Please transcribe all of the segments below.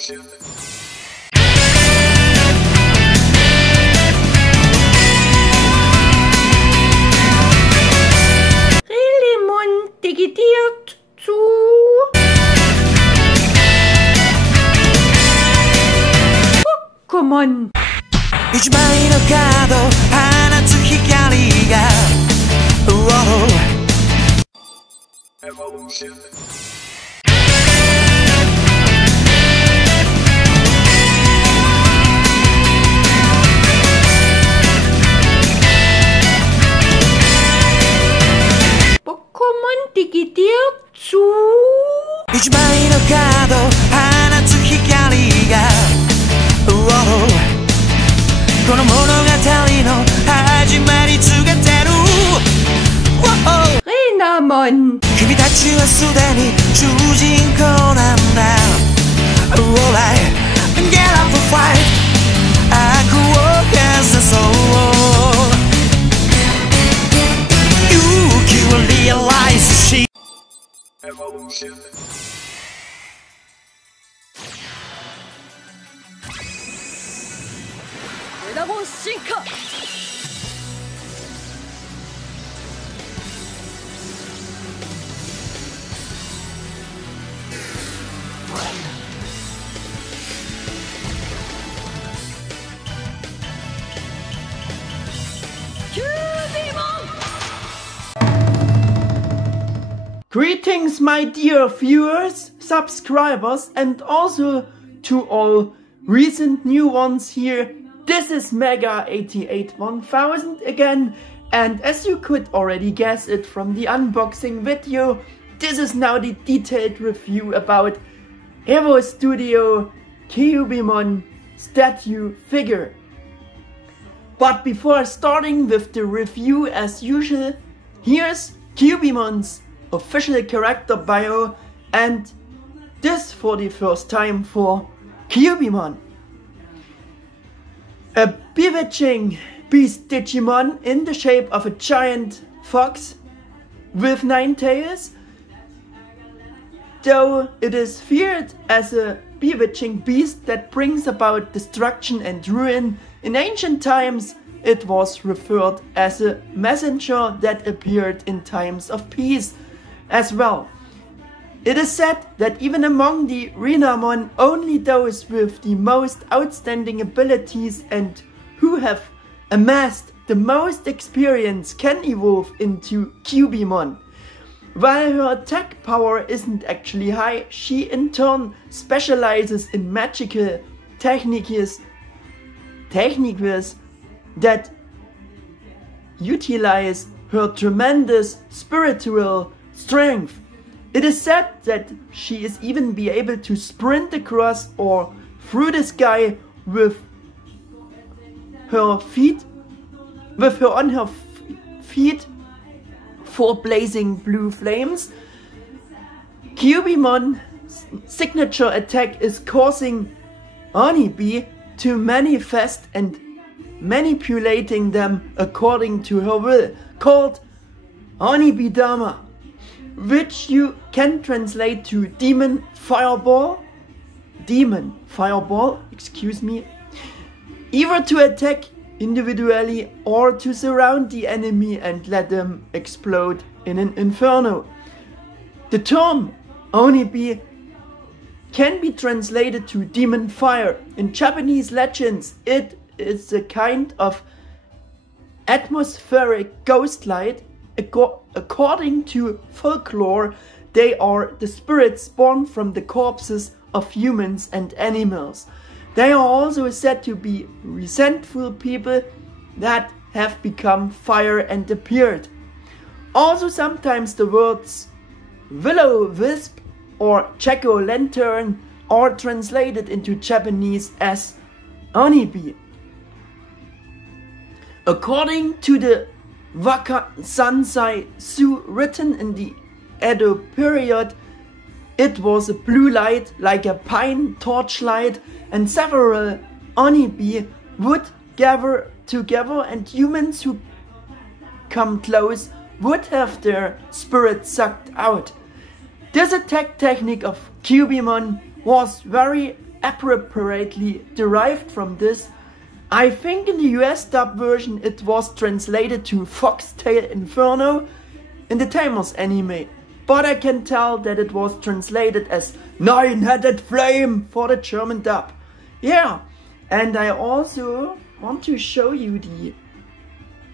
Renamon degradiert zu Pokémon. 一枚のカード放つ光が Evolution. Pokémon degradiert zu 一枚のカード放つ光が この物語の始まり告げてる Renamon. 君たちはすでに主人公なんだ Alright, get up and fight 悪を消せそう勇気を realize し Evolution. Renamon 進化 Greetings, my dear viewers, subscribers, and also to all recent new ones here. This is Mega881000 again, and as you could already guess it from the unboxing video, this is now the detailed review about Evo Studio Kyubimon statue figure. But before starting with the review, as usual, here's Kyubimon's official character bio, and this for the first time for Kyubimon. A bewitching beast Digimon in the shape of a giant fox with 9 tails. Though it is feared as a bewitching beast that brings about destruction and ruin, in ancient times it was referred as a messenger that appeared in times of peace as well. It is said that even among the Renamon, only those with the most outstanding abilities and who have amassed the most experience can evolve into Kyubimon. While her attack power isn't actually high, she in turn specializes in magical techniques that utilize her tremendous spiritual strength. It is said that she is even be able to sprint across or through the sky with her feet, on her feet 4 blazing blue flames. Kyubimon's signature attack is causing Onibi to manifest and manipulating them according to her will, called Onibi-Dama, which you can translate to demon fireball, excuse me, either to attack individually or to surround the enemy and let them explode in an inferno. The term Onibi can be translated to demon fire. In Japanese legends, it is a kind of atmospheric ghost light. According to folklore, they are the spirits born from the corpses of humans and animals. They are also said to be resentful people that have become fire and appeared. Also sometimes the words will-o-wisp or jack-o'-lantern are translated into Japanese as Onibi. According to the Waka Sansai Su written in the Edo period, it was a blue light like a pine torchlight, and several Onibi would gather together, and humans who come close would have their spirit sucked out. This attack technique of Kyubimon was very appropriately derived from this. I think in the US dub version it was translated to Foxtail Inferno in the Tamers anime, but I can tell that it was translated as Nine-Headed Flame for the German dub. Yeah, and I also want to show you the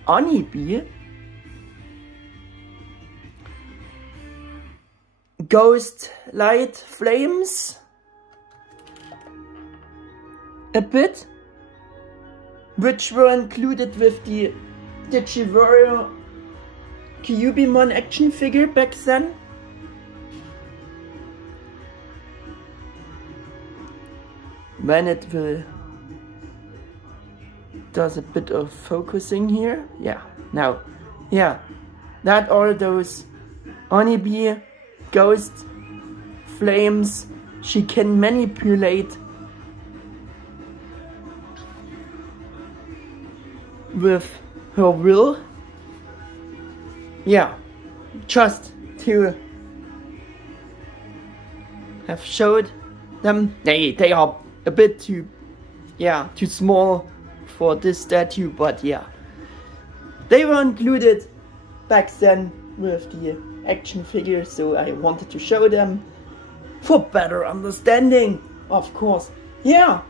Onibi Ghost Light Flames a bit, which were included with the Digimon Kyubimon action figure back then. When it will does a bit of focusing here. Yeah, now, yeah, that are those Onibi Ghost Flames she can manipulate with her will. Yeah, just to have showed them. They are a bit too small for this statue, but yeah, they were included back then with the action figure, so I wanted to show them for better understanding, of course. Yeah,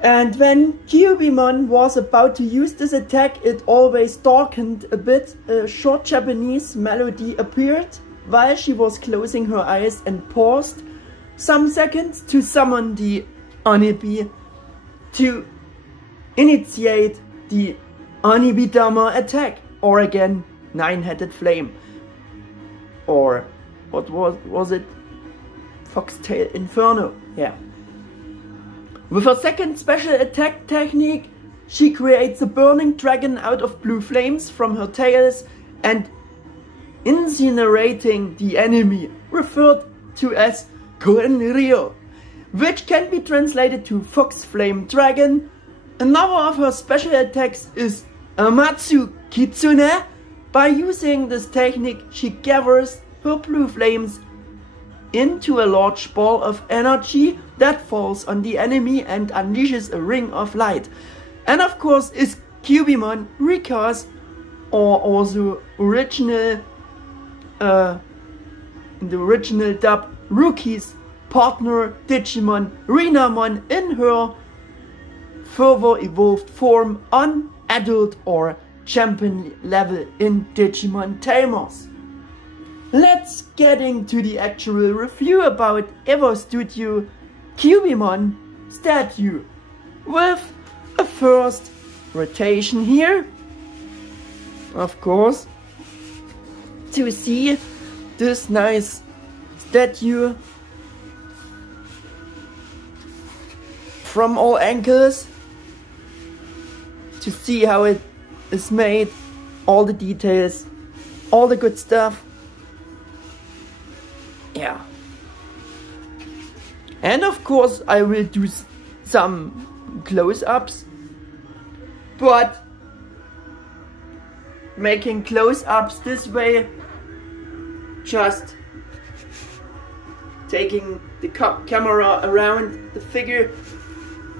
and when Kyubimon was about to use this attack, it always darkened a bit. A short Japanese melody appeared while she was closing her eyes and paused some seconds to summon the Onibi to initiate the Onibidama-Attack, or again, Nine-Headed Flame. Or what was it? Foxtail Inferno, yeah. With her second special attack technique, she creates a burning dragon out of blue flames from her tails and incinerating the enemy, referred to as Koen-Ryo, which can be translated to Fox Flame Dragon. Another of her special attacks is Amatsu Kitsune. By using this technique, she gathers her blue flames into a large ball of energy that falls on the enemy and unleashes a ring of light. And of course is Kyubimon Rika's, or also original in the original dub, Ruki's partner Digimon-Renamon in her further evolved form on adult or champion level in Digimon Tamers. Let's get into the actual review about Evo Studio Kyubimon statue with a first rotation here, of course, to see this nice statue from all angles, to see how it is made, all the details, all the good stuff. Yeah. And of course I will do some close-ups, but making close-ups this way, just taking the camera around the figure,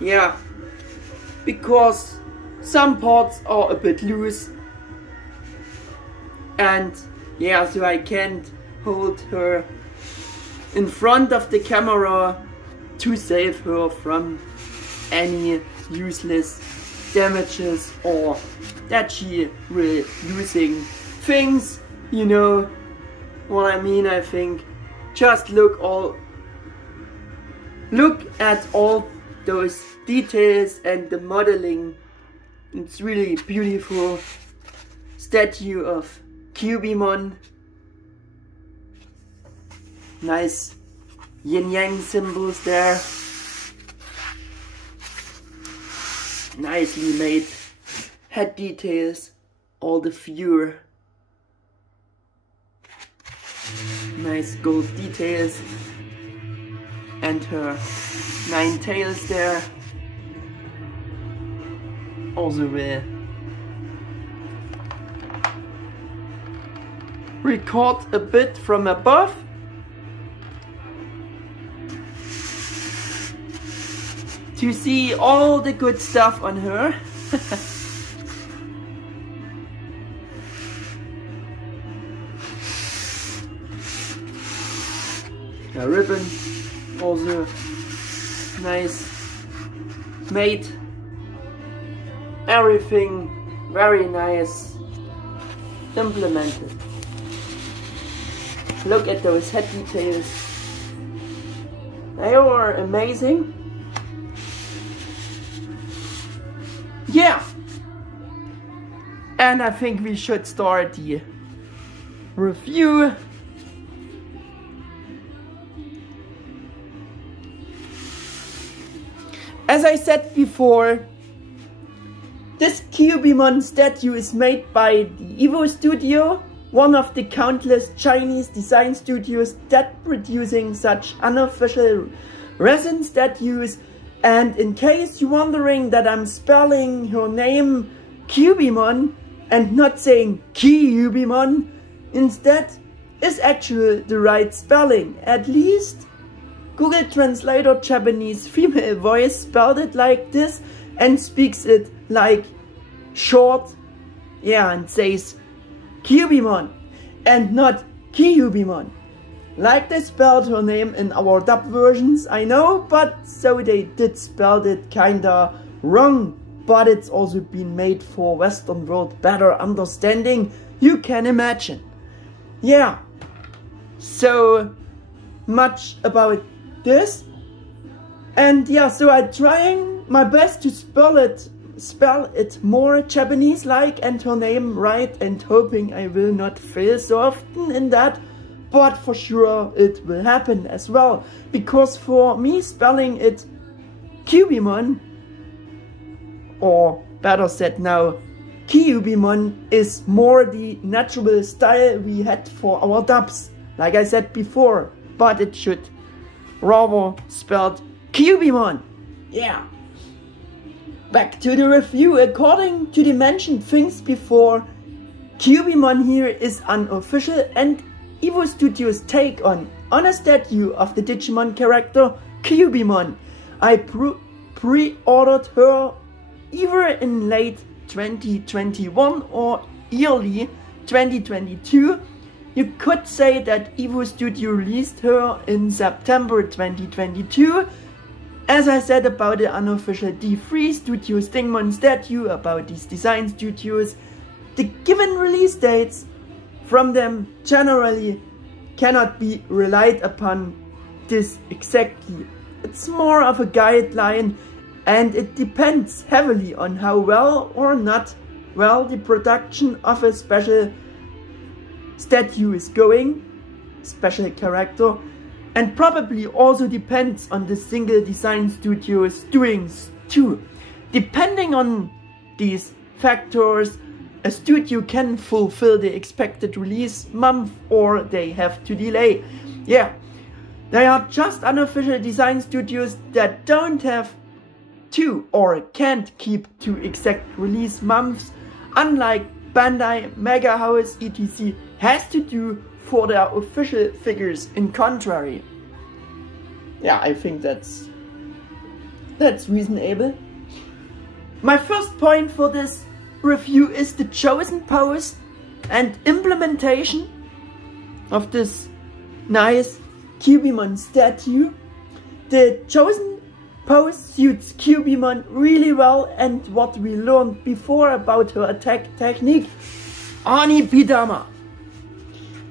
yeah, because some parts are a bit loose, and yeah, so I can't hold her in front of the camera to save her from any useless damages or that she will losing things, you know what I mean. I think just look at all those details and the modeling. It's really beautiful statue of Kyubimon. Nice yin-yang symbols there. Nicely made head details, all the fur. Nice gold details. And her 9 tails there. Also will record a bit from above. to see all the good stuff on her. A ribbon, also nice made. Everything very nice implemented. Look at those head details. They are amazing. Yeah. And I think we should start the review. As I said before, this Kyubimon statue is made by the Evo Studio, one of the countless Chinese design studios that producing such unofficial resin statues. And in case you're wondering that I'm spelling her name Kyubimon and not saying Kyubimon, instead is actually the right spelling. At least Google Translator Japanese female voice spelled it like this and speaks it like short, yeah, and says Kyubimon and not Kyubimon. Like they spelled her name in our dub versions, I know, but so they did spell it kinda wrong. But it's also been made for Western world better understanding, you can imagine. Yeah, so much about this. And yeah, so I'm trying my best to spell it more Japanese like and her name right, and hoping I will not fail so often in that. But for sure it will happen as well, because for me spelling it Kyubimon, or better said now Kyubimon, is more the natural style we had for our dubs, like I said before, but it should rather spelled Kyubimon. Yeah. Back to the review. According to the mentioned things before, Kyubimon here is unofficial and Evo Studio's take on a statue of the Digimon character Kyubimon. I pre-ordered her either in late 2021 or early 2022. You could say that Evo Studio released her in September 2022. As I said about the unofficial D3 Studios Digimon statue, about these design studios, the given release dates from them generally cannot be relied upon this exactly. It's more of a guideline, and it depends heavily on how well or not well the production of a special statue is going, special character, and probably also depends on the single design studio's doings too. Depending on these factors, a studio can fulfill the expected release month or they have to delay. Yeah, they are just unofficial design studios that don't have to or can't keep to exact release months, unlike Bandai, MegaHouse, etc. has to do for their official figures in contrary. Yeah, I think that's reasonable. My first point for this review is the chosen pose and implementation of this nice Kyubimon statue. The chosen pose suits Kyubimon really well, and what we learned before about her attack technique, Onibi-Dama.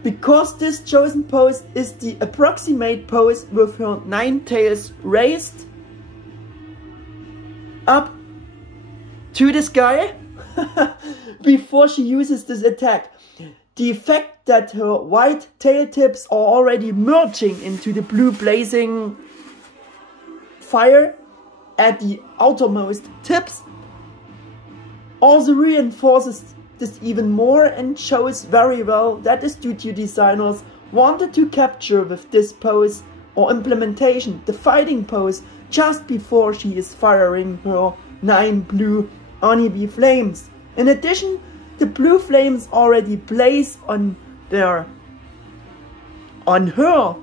Because this chosen pose is the approximate pose with her 9 tails raised up to the sky before she uses this attack. The fact that her white tail tips are already merging into the blue blazing fire at the outermost tips also reinforces this even more and shows very well that the studio designers wanted to capture with this pose or implementation the fighting pose just before she is firing her 9 blue Onibi flames. In addition, the blue flames already blaze on her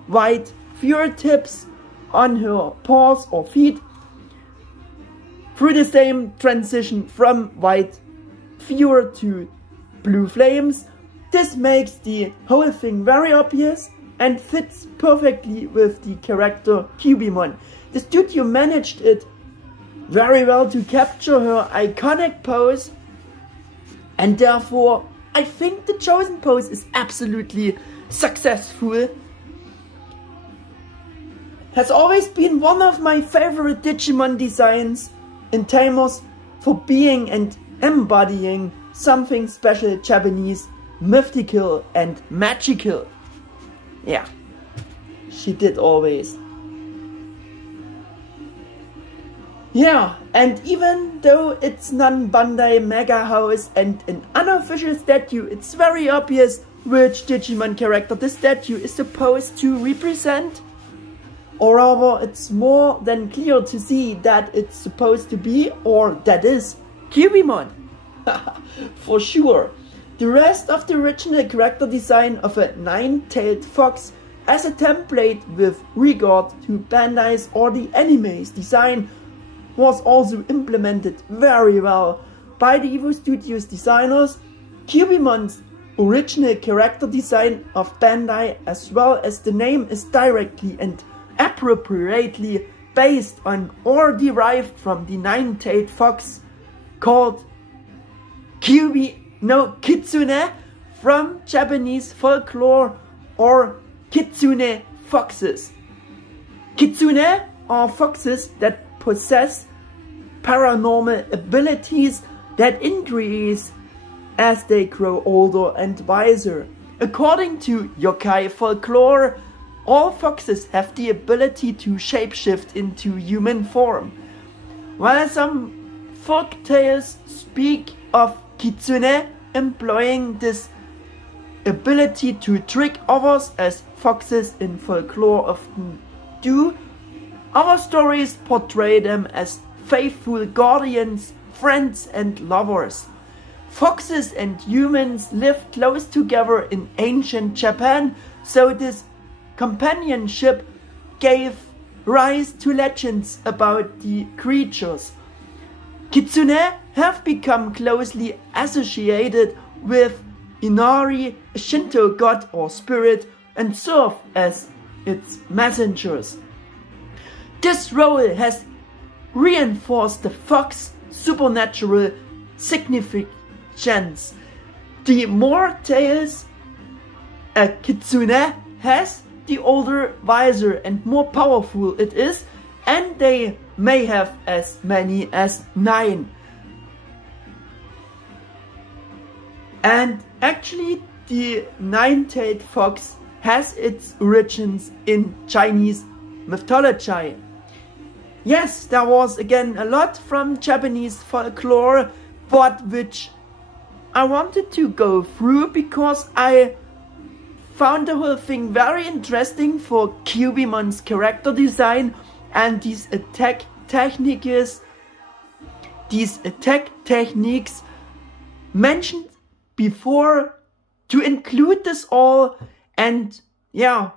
white fingertips, on her paws or feet, through the same transition from white viewer to blue flames. This makes the whole thing very obvious and fits perfectly with the character Kyubimon. The studio managed it very well to capture her iconic pose, and therefore I think the chosen pose is absolutely successful. Has always been one of my favorite Digimon designs in Tamers for being and embodying something special Japanese, mythical and magical. Yeah, she did always. Yeah, and even though it's non-Bandai MegaHouse and an unofficial statue, it's very obvious which Digimon character the statue is supposed to represent. Or rather, it's more than clear to see that it's supposed to be, or that is, Kyubimon. For sure. The rest of the original character design of a nine-tailed fox as a template with regard to Bandai's or the anime's design was also implemented very well by the Evo Studio's designers. Kyubimon's original character design of Bandai, as well as the name, is directly and appropriately based on or derived from the nine-tailed fox called Kitsune from Japanese folklore, or kitsune foxes. Kitsune are foxes that possess paranormal abilities that increase as they grow older and wiser. According to yokai folklore, all foxes have the ability to shapeshift into human form. While some folk tales speak of kitsune employing this ability to trick others, as foxes in folklore often do, other stories portray them as faithful guardians, friends and lovers. Foxes and humans lived close together in ancient Japan, so this companionship gave rise to legends about the creatures. Kitsune have become closely associated with Inari, a Shinto god or spirit, and serve as its messengers. This role has reinforced the fox's supernatural significance. The more tails a kitsune has, the older, wiser and more powerful it is, and they may have as many as 9. And actually the nine-tailed fox has its origins in Chinese mythology. Yes, there was again a lot from Japanese folklore, but which I wanted to go through because I found the whole thing very interesting for Kyubimon's character design and these attack techniques mentioned before, to include this all, and yeah,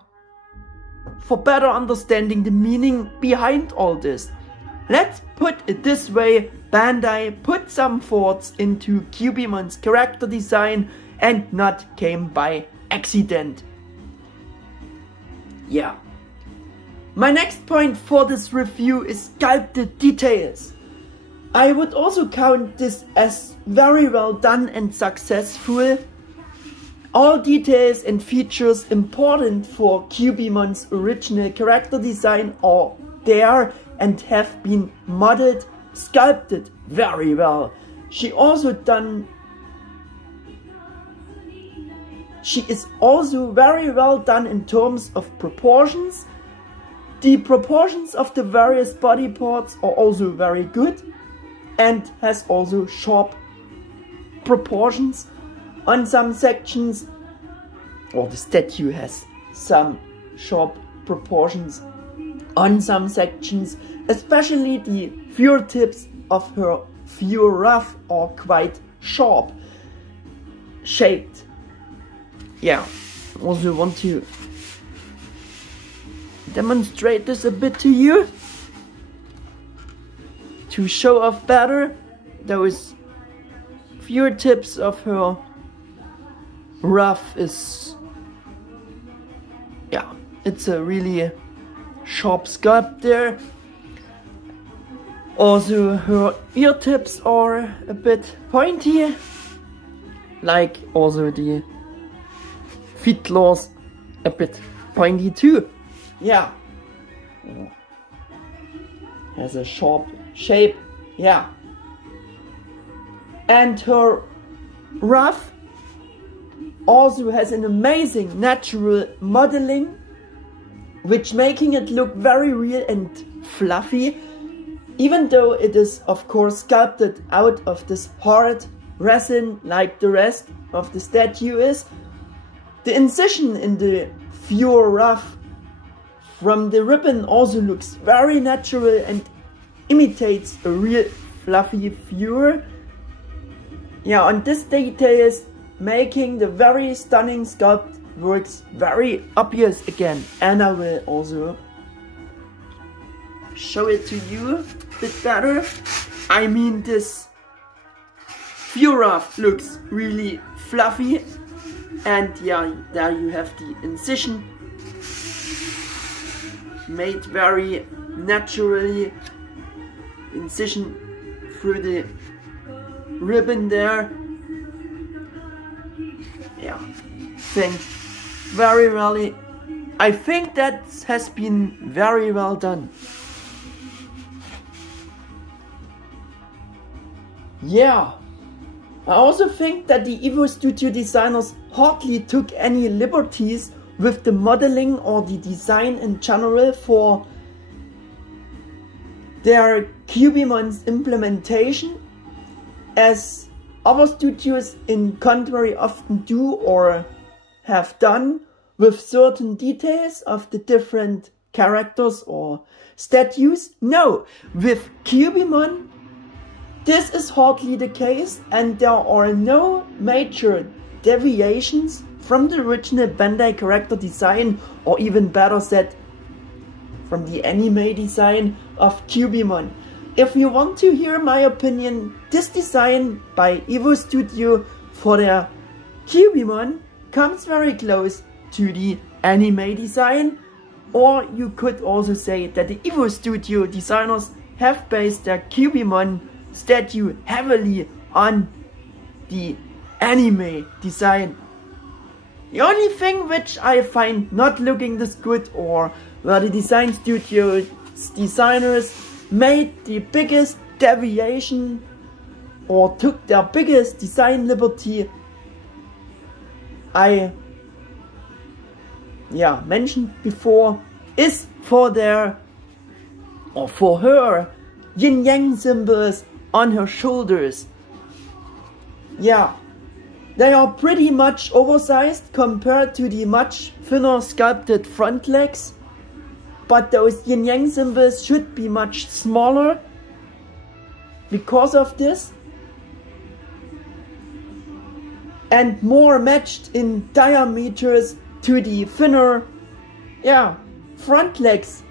for better understanding the meaning behind all this. Let's put it this way: Bandai put some thoughts into Kyubimon's character design and not came by accident. Yeah. My next point for this review is sculpted details. I would also count this as very well done and successful. All details and features important for Kyubimon's original character design are there and have been modeled, sculpted very well. She is also very well done in terms of proportions. The proportions of the various body parts are also very good and has also sharp proportions on some sections, or the statue has some sharp proportions on some sections, especially the viewer tips of her viewer rough are quite sharp shaped. Yeah, also want to demonstrate this a bit to you to show off better those few tips of her rough is, yeah, it's a really sharp sculpt there. Also her ear tips are a bit pointy, like also the feet claws a bit pointy too. Yeah, has a sharp shape, yeah. And her ruff also has an amazing natural modeling, which making it look very real and fluffy, even though it is of course sculpted out of this hard resin like the rest of the statue is. The incision in the fur ruff from the ribbon also looks very natural and imitates a real fluffy fur. Yeah, and this details making the very stunning sculpt works very obvious again. And I will also show it to you a bit better. I mean, this fur ruff looks really fluffy, and yeah, there you have the incision made very naturally, incision through the ribbon there. Yeah, I think that has been very well done. Yeah, I also think that the Evo Studio designers hardly took any liberties with the modeling or the design in general for their Kyubimon's implementation, as other studios in contrary often do or have done with certain details of the different characters or statues. No, with Kyubimon this is hardly the case, and there are no major deviations from the original Bandai character design, or even better said, from the anime design of Kyubimon. If you want to hear my opinion, this design by Evo Studio for their Kyubimon comes very close to the anime design, or you could also say that the Evo Studio designers have based their Kyubimon statue heavily on the anime design. The only thing which I find not looking this good, or where the design studio's designers made the biggest deviation or took their biggest design liberty, I mentioned before, is for their, or for her, yin-yang symbols on her shoulders. Yeah, they are pretty much oversized compared to the much thinner sculpted front legs, but those yin-yang symbols should be much smaller because of this, and more matched in diameters to the thinner front legs.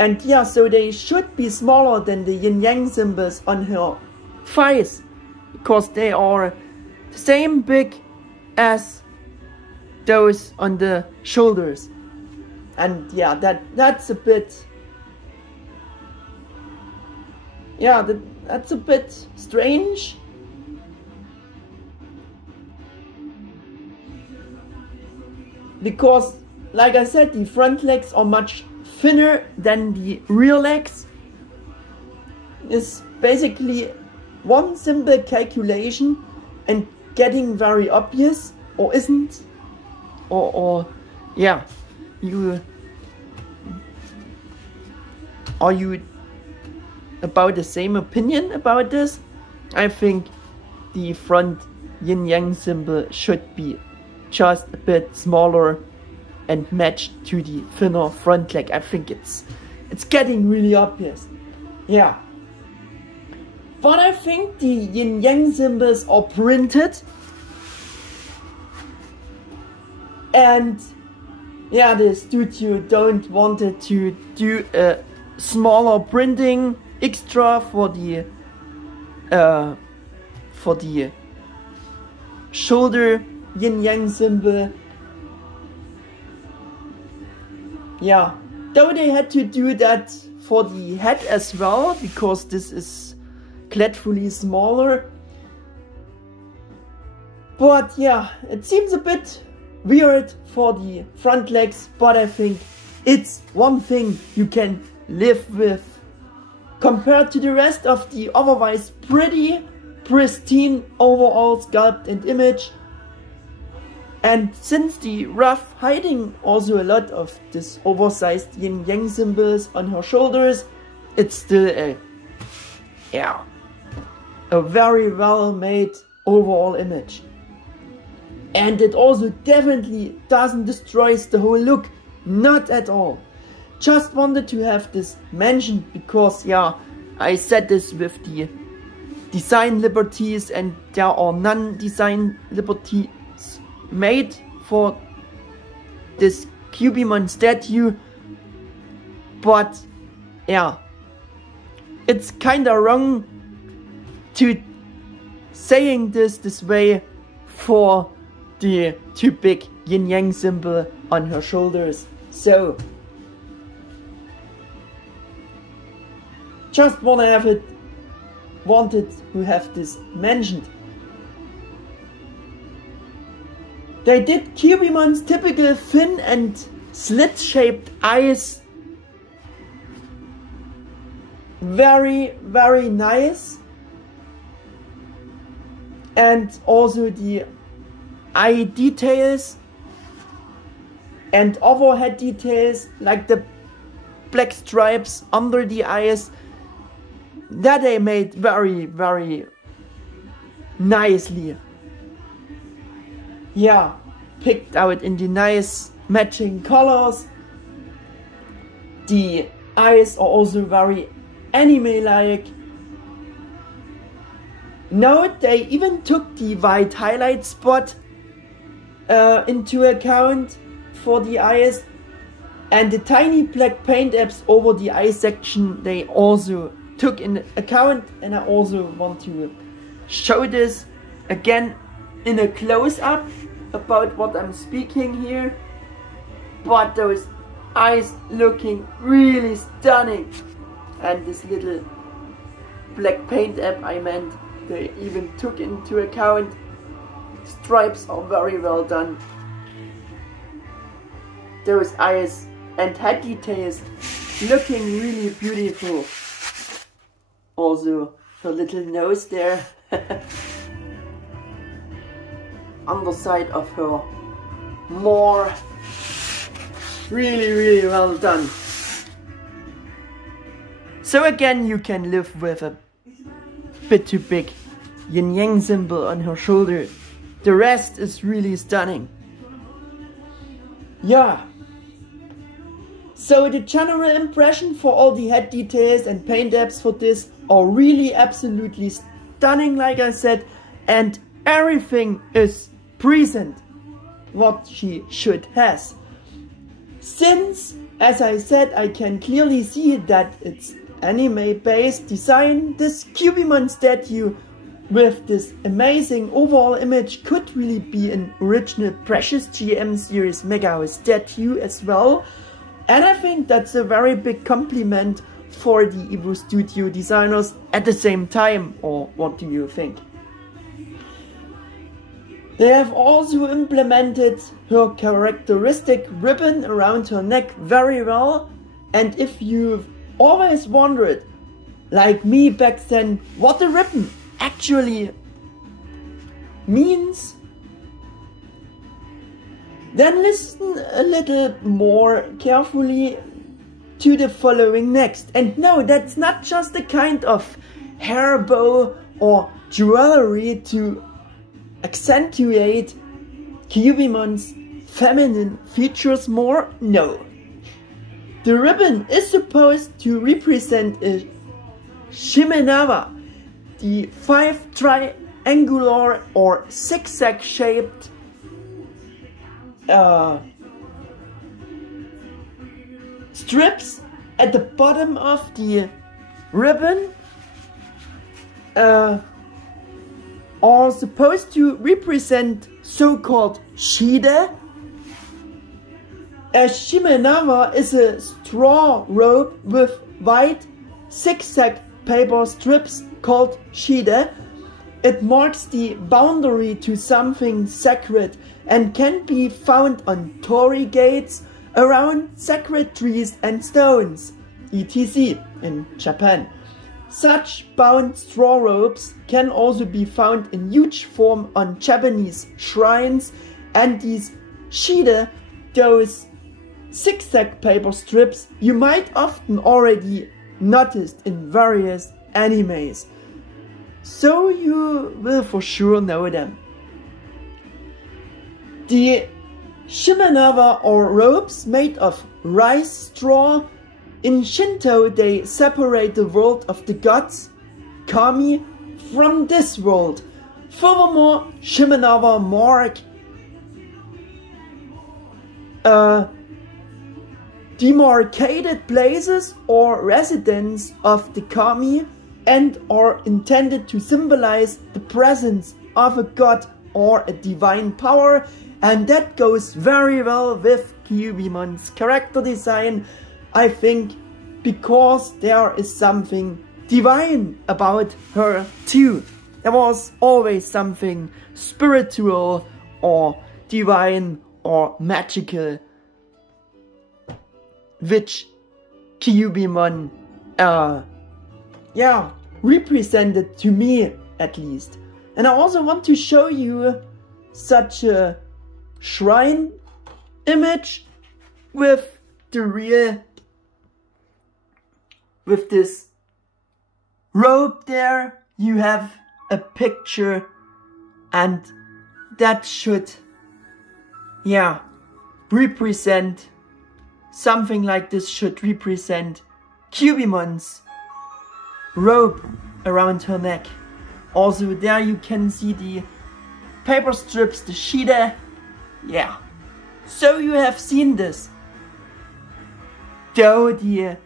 And yeah, so they should be smaller than the yin-yang symbols on her thighs, because they are the same big as those on the shoulders. And yeah, that's a bit, that's a bit strange. Because, like I said, the front legs are much thinner than the rear legs. Is basically one simple calculation and getting very obvious, or isn't, or yeah, are you about the same opinion about this? I think the front yin-yang symbol should be just a bit smaller and matched to the thinner front leg. I think it's getting really obvious. Yeah. But I think the yin-yang symbols are printed. And yeah, the studio don't wanted to do a smaller printing extra for the shoulder yin-yang symbol. Yeah, though they had to do that for the head as well, because this is gladfully smaller. But yeah, it seems a bit weird for the front legs, but I think it's one thing you can live with compared to the rest of the otherwise pretty pristine overall sculpt and image. And since the rough hiding also a lot of this oversized yin-yang symbols on her shoulders, it's still a very well made overall image. And it also definitely doesn't destroy the whole look, not at all. Just wanted to have this mentioned because, yeah, I said this with the design liberties, and there are none design liberties made for this Kyubimon statue. But yeah, it's kinda wrong to saying this way for the too big yin-yang symbol on her shoulders. So just wanted to have this mentioned. They did Kyubimon's typical thin and slit-shaped eyes very, very nice. And also the eye details and overhead details, like the black stripes under the eyes, that they made very, very nicely. Yeah, picked out in the nice matching colors. The eyes are also very anime-like. Note they even took the white highlight spot into account for the eyes, and the tiny black paint apps over the eye section they also took in account. And I also want to show this again in a close-up about what I'm speaking here. But those eyes looking really stunning, and this little black paint app I meant they even took into account. Stripes are very well done. Those eyes and head details looking really beautiful. Also her little nose there. Underside of her more. Really, really well done. So again, you can live with a bit too big yin-yang symbol on her shoulder. The rest is really stunning. Yeah. So the general impression for all the head details and paint apps for this are really absolutely stunning, like I said, and everything is present what she should has. Since, as I said, I can clearly see that it's anime-based design, this Kyubimon statue with this amazing overall image could really be an original Precious GM series MegaHouse statue as well. And I think that's a very big compliment for the Evo Studio designers at the same time, or what do you think? They have also implemented her characteristic ribbon around her neck very well, and if you've always wondered, like me back then, what the ribbon actually means, then listen a little more carefully to the following next. And no, that's not just a kind of hair bow or jewelry to accentuate Kyubimon's feminine features more. No. The ribbon is supposed to represent a shimenawa, the 5 triangular or zigzag shaped strips at the bottom of the ribbon are supposed to represent so-called shide. A shimenawa is a straw rope with white zigzag paper strips called shide. It marks the boundary to something sacred and can be found on torii gates, around sacred trees and stones, etc. in Japan. Such bound straw ropes can also be found in huge form on Japanese shrines, and these shide, those zigzag paper strips, you might often already noticed in various animes, so you will for sure know them. The shimenawa are ropes made of rice straw. In Shinto, they separate the world of the gods, kami, from this world. Furthermore, shimenawa mark demarcated places or residence of the kami and are intended to symbolize the presence of a god or a divine power, and that goes very well with Kyubimon's character design, I think, because there is something divine about her too. There was always something spiritual or divine or magical which Kyubimon represented to me, at least. And I also want to show you such a shrine image with the real, with this rope there. You have a picture, and that should represent something like this, should represent Kyubimon's rope around her neck. Also there you can see the paper strips, the shide. Yeah, so you have seen this. Though the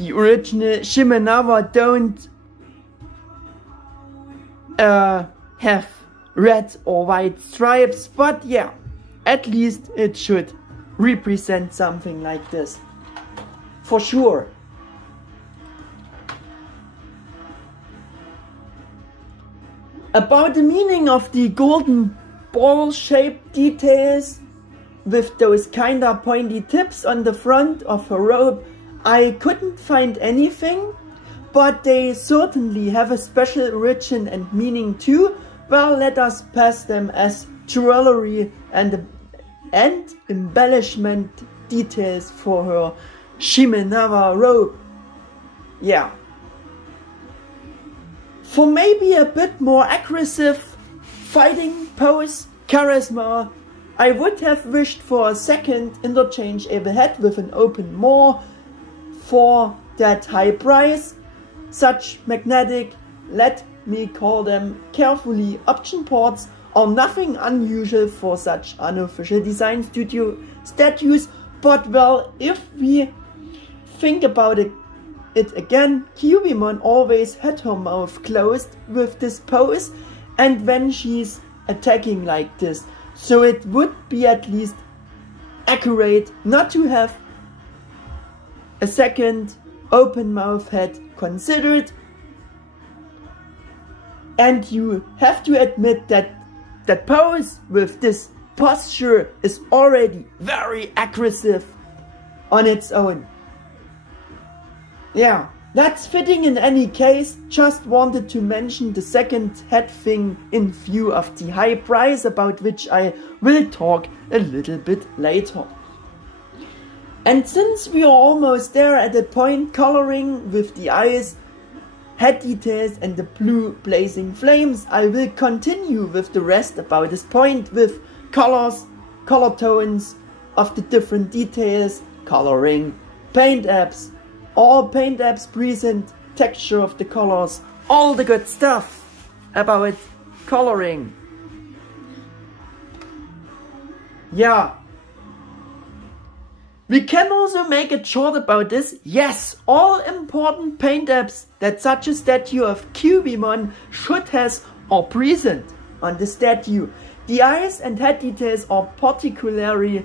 original shimenawa don't have red or white stripes, but yeah, at least it should represent something like this, for sure. About the meaning of the golden ball-shaped details with those kinda pointy tips on the front of her robe, I couldn't find anything, but they certainly have a special origin and meaning too. Well, let us pass them as jewelry and embellishment details for her shimenawa robe. Yeah. For maybe a bit more aggressive fighting pose charisma, I would have wished for a second interchangeable head with an open maw. For that high price, such magnetic, let me call them carefully, option ports are nothing unusual for such unofficial design studio statues, but well, if we think about it again, Kyubimon always had her mouth closed with this pose and when she's attacking like this, so it would be at least accurate not to have a second open mouth head considered. And you have to admit that that pose with this posture is already very aggressive on its own. Yeah, that's fitting in any case. Just wanted to mention the second head thing in view of the high price, about which I will talk a little bit later. And since we are almost there at the point, coloring with the eyes, head details and the blue blazing flames, I will continue with the rest about this point with colors, color tones of the different details, coloring, paint apps, all paint apps present, texture of the colors, all the good stuff about coloring. We can also make it short about this. Yes, all important paint apps that such a statue of Kyubimon should has are present on the statue. The eyes and head details are particularly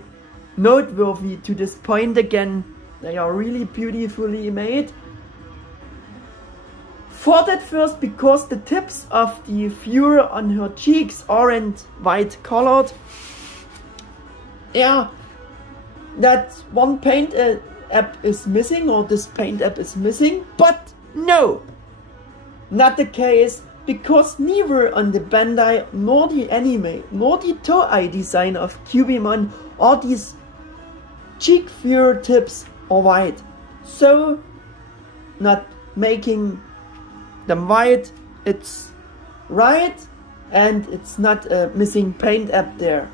noteworthy to this point again. They are really beautifully made. For that first, because the tips of the fur on her cheeks aren't white colored. Yeah, that one paint app is missing, or this paint app is missing, but no, not the case, because neither on the Bandai nor the anime nor the Toei design of Kyubimon are these cheek fur tips are white. So not making them white, it's right, and it's not a missing paint app there.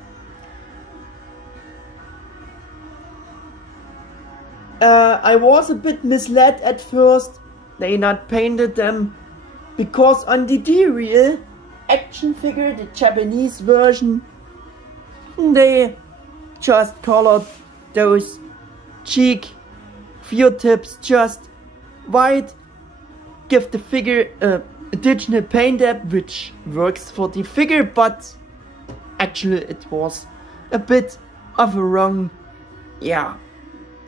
I was a bit misled at first. They not painted them because on the D-Real action figure, the Japanese version, they just colored those cheek fur tips just white, give the figure a additional paint app which works for the figure, but actually it was a bit of a wrong, yeah,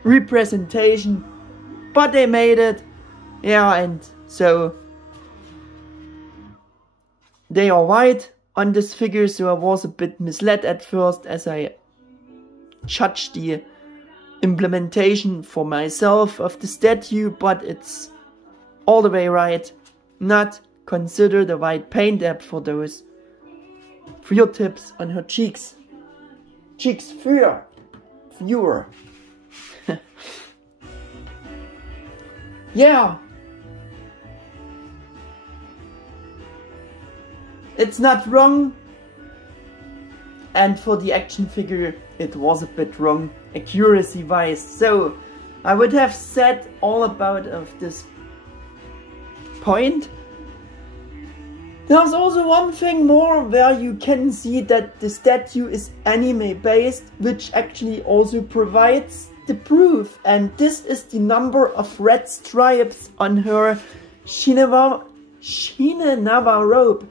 representation, but they made it, yeah, and so they are white on this figure. So I was a bit misled at first as I judged the implementation for myself of the statue, but it's all the way right. Not consider the white paint app for those fur tips on her cheeks. Cheeks fur. Yeah. It's not wrong. And for the action figure, it was a bit wrong, accuracy wise. So I would have said all about of this point. There's also one thing more where you can see that the statue is anime based, which actually also provides the proof, and this is the number of red stripes on her Shinanawa robe.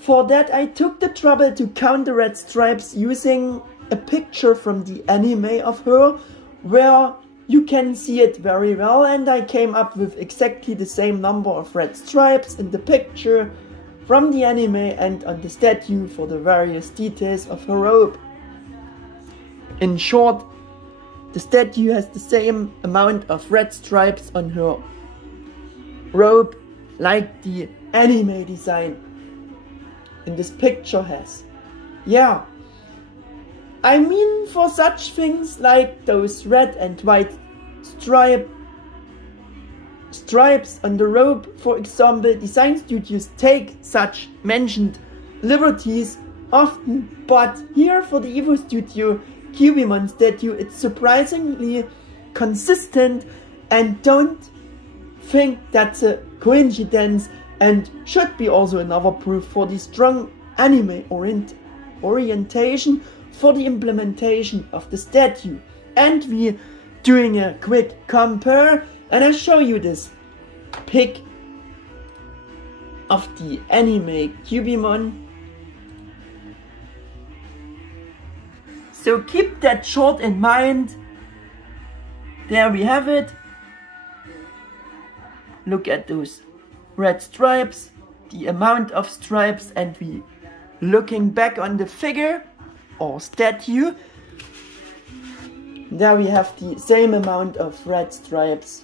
For that I took the trouble to count the red stripes using a picture from the anime of her, where you can see it very well, and I came up with exactly the same number of red stripes in the picture from the anime and on the statue for the various details of her robe. In short, the statue has the same amount of red stripes on her robe like the anime design in this picture has. Yeah, I mean, for such things like those red and white stripes on the robe, for example, design studios take such mentioned liberties often, but here for the Evo Studio Kyubimon statue, it's surprisingly consistent, and don't think that's a coincidence, and should be also another proof for the strong anime orientation for the implementation of the statue. And we doing a quick compare, and I show you this pic of the anime Kyubimon. So keep that short in mind. There we have it. Look at those red stripes, the amount of stripes, and we looking back on the figure or statue. There we have the same amount of red stripes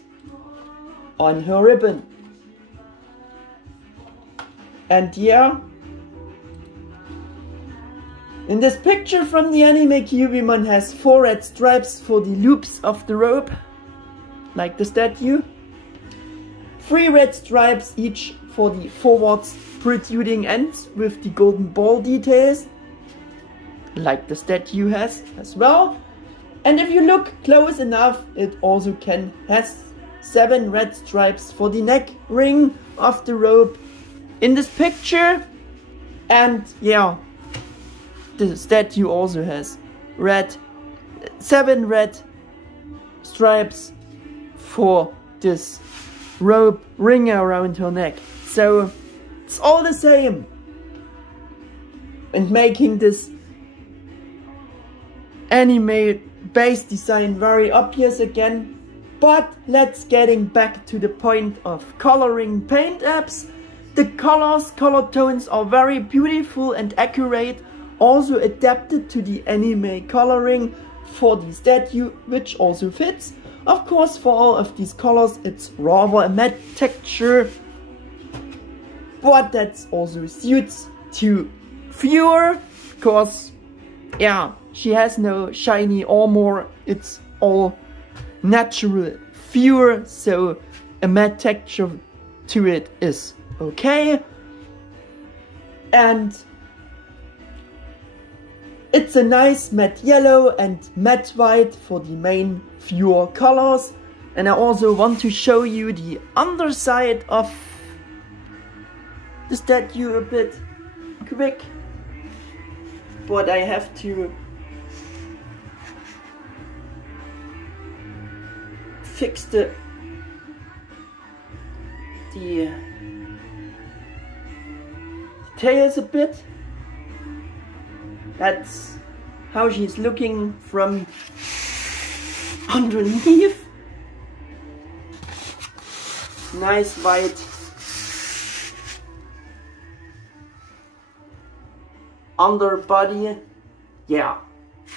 on her ribbon. And yeah, in this picture from the anime, Kyubimon has 4 red stripes for the loops of the robe, like the statue. 3 red stripes each for the forwards protruding ends with the golden ball details, like the statue has as well. And if you look close enough, it also has 7 red stripes for the neck ring of the robe in this picture. And yeah, the statue also has 7 red stripes for this rope ring around her neck. So it's all the same, and making this anime base design very obvious again. But let's getting back to the point of coloring paint apps. The color tones are very beautiful and accurate, also adapted to the anime coloring for the statue, which also fits. Of course, for all of these colors it's rather a matte texture, but that also suits to Viewer, because yeah, she has no shiny armor, it's all natural Viewer, so a matte texture to it is okay. And it's a nice matte yellow and matte white for the main Viewer colors. And I also want to show you the underside of the statue a bit quick, but I have to fix the tails a bit. That's how she's looking from underneath. Nice white underbody. Yeah,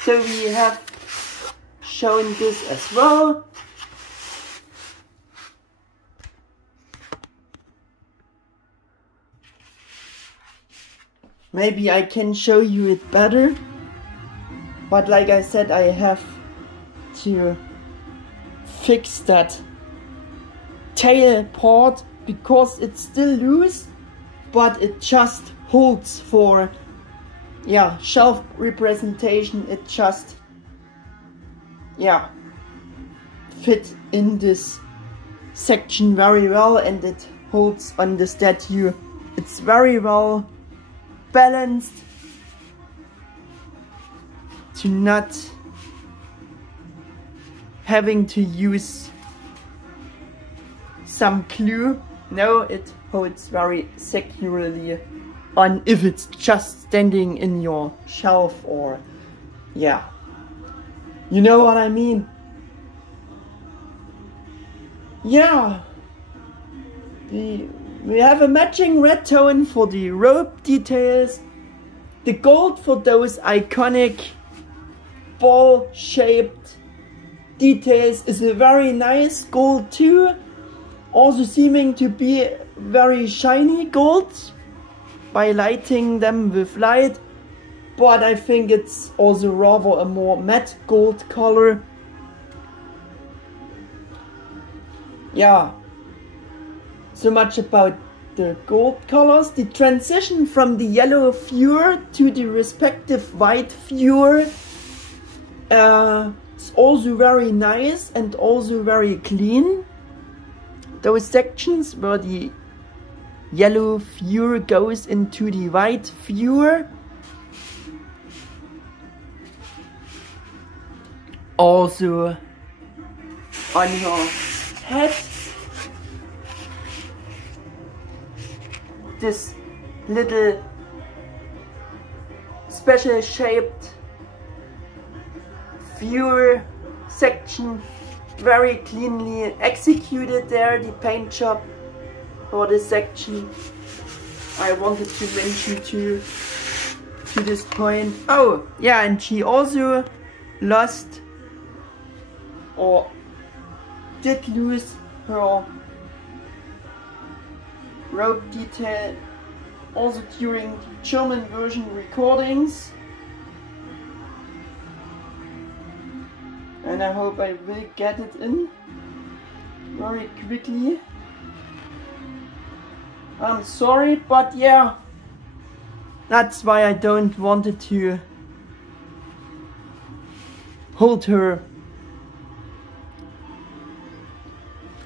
so we have shown this as well. Maybe I can show you it better, but like I said, I have to fix that tail part because it's still loose, but it just holds for, yeah, shelf representation. It just, yeah, fit in this section very well, and it holds on the statue. It's very well balanced to not having to use some glue. No, it holds very securely on if it's just standing in your shelf, or yeah, you know what I mean. Yeah, we have a matching red tone for the rope details. The gold for those iconic ball-shaped details is a very nice gold too. Also seeming to be very shiny gold by lighting them with light. But I think it's also rather a more matte gold color. Yeah. So much about the gold colors. The transition from the yellow Viewer to the respective white Viewer is also very nice and also very clean. Those sections where the yellow Viewer goes into the white Viewer. Also on her head, this little special shaped Viewer section, very cleanly executed there, the paint job for this section. I wanted to mention to this point. Oh yeah, and she also lost or did lose her rope detail also during the German version recordings, and I hope I will get it in very quickly. I'm sorry, but yeah, that's why I don't wanted to hold her,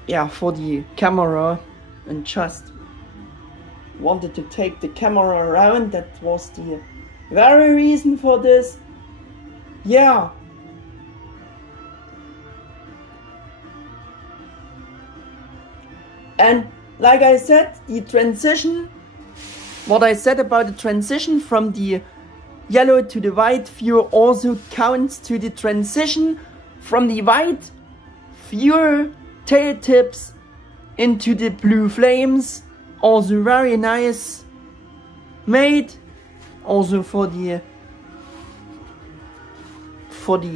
yeah, for the camera, and just wanted to take the camera around. That was the very reason for this. Yeah, And like I said, the transition, what I said about the transition from the yellow to the white view also counts to the transition from the white view tail tips into the blue flames. Also very nice made. Also for the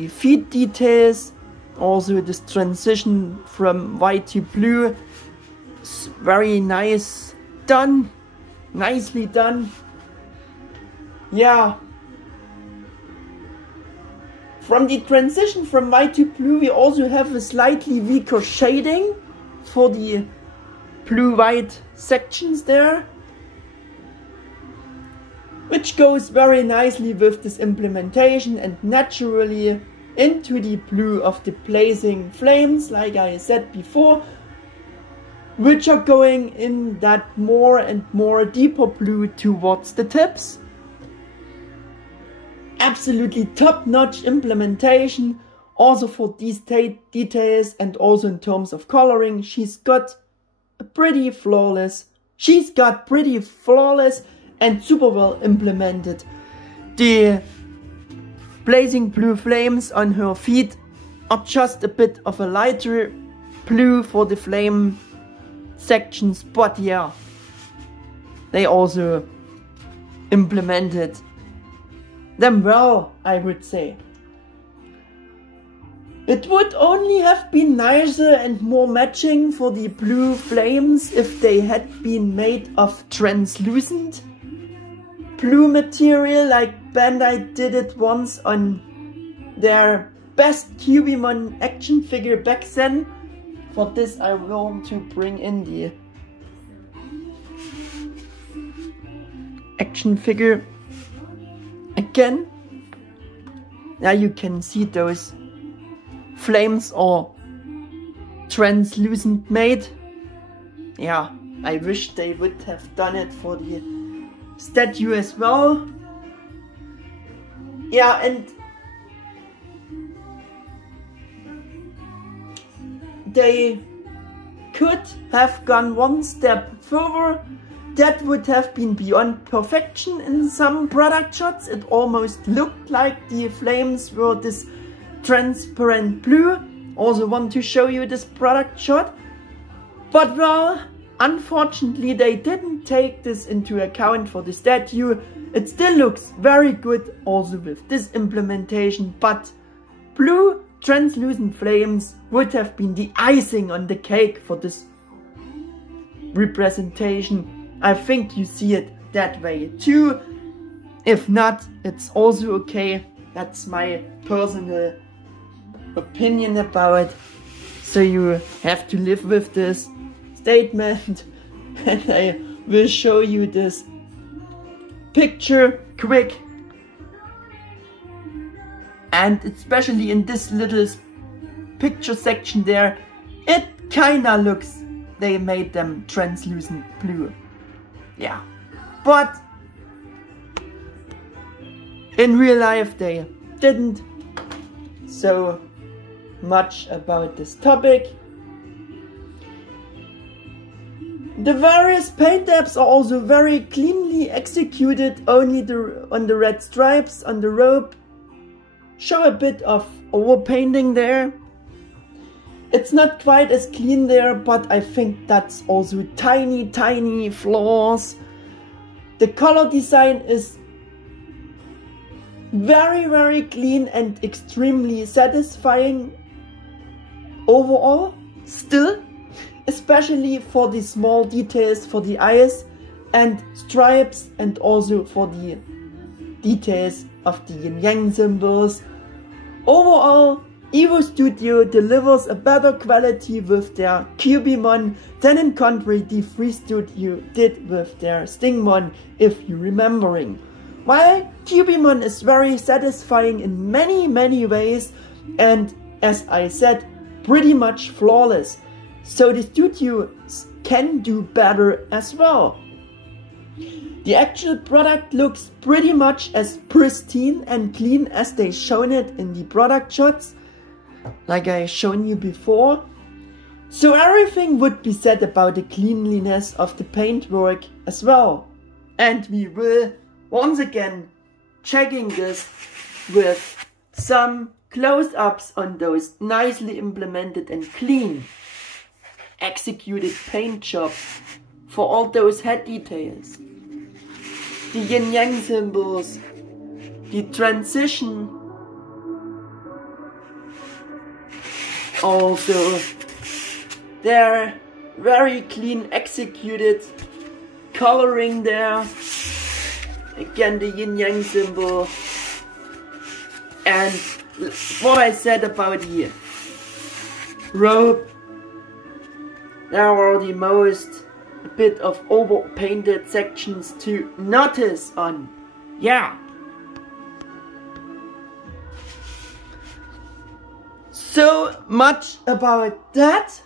feet details, also this transition from white to blue is very nice done, nicely done. Yeah. From the transition from white to blue, we also have a slightly weaker shading for the blue-white sections there, which goes very nicely with this implementation and naturally into the blue of the blazing flames, like I said before, which are going in that more and more deeper blue towards the tips. Absolutely top-notch implementation, also for these details and also in terms of coloring. She's got pretty flawless and super well implemented. The blazing blue flames on her feet are just a bit of a lighter blue for the flame sections, but yeah, they also implemented them well, I would say. It would only have been nicer and more matching for the blue flames if they had been made of translucent blue material, like Bandai did it once on their best Kyubimon action figure back then. For this I'm going to bring in the action figure again. Now you can see those flames are translucent made. Yeah, I wish they would have done it for the statue as well. Yeah, and they could have gone one step further. That would have been beyond perfection in some product shots. It almost looked like the flames were this transparent blue. Also want to show you this product shot. But well, unfortunately they didn't take this into account for the statue. It still looks very good also with this implementation, but blue translucent flames would have been the icing on the cake for this representation. I think you see it that way too. If not, it's also okay. That's my personal opinion about it. So you have to live with this statement. And I will show you this picture quick. And especially in this little picture section there, it kinda looks they made them translucent blue. Yeah, but in real life they didn't. So much about this topic. The various paint dabs are also very cleanly executed. Only on the red stripes on the robe show a bit of overpainting there. It's not quite as clean there, but I think that's also tiny flaws. The color design is very clean and extremely satisfying overall still, especially for the small details for the eyes and stripes, and also for the details of the yin yang symbols. Overall, Evo Studio delivers a better quality with their Kyubimon than in contrary the Free Studio did with their Stingmon, if you're remembering. While Kyubimon is very satisfying in many ways, and as I said, pretty much flawless, so the studios can do better as well. The actual product looks pretty much as pristine and clean as they shown it in the product shots, like I shown you before. So everything would be said about the cleanliness of the paintwork as well. And we will once again checking this with some close-ups on those nicely implemented and clean executed paint job for all those head details. The yin-yang symbols, the transition, also their very clean executed coloring there, again the yin-yang symbol, and what I said about the robe. There are the most a bit of over painted sections to notice on. Yeah. So much about that.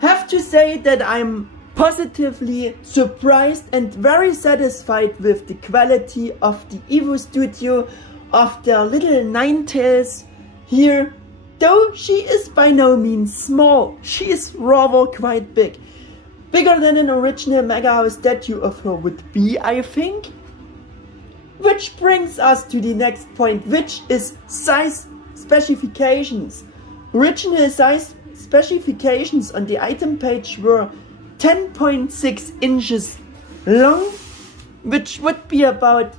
Have to say that I'm positively surprised and very satisfied with the quality of the Evo Studio, of their little Ninetales here. Though she is by no means small, she is rather quite big. Bigger than an original MegaHouse statue of her would be, I think. Which brings us to the next point, which is size specifications. Original size specifications on the item page were 10.6 inches long, which would be about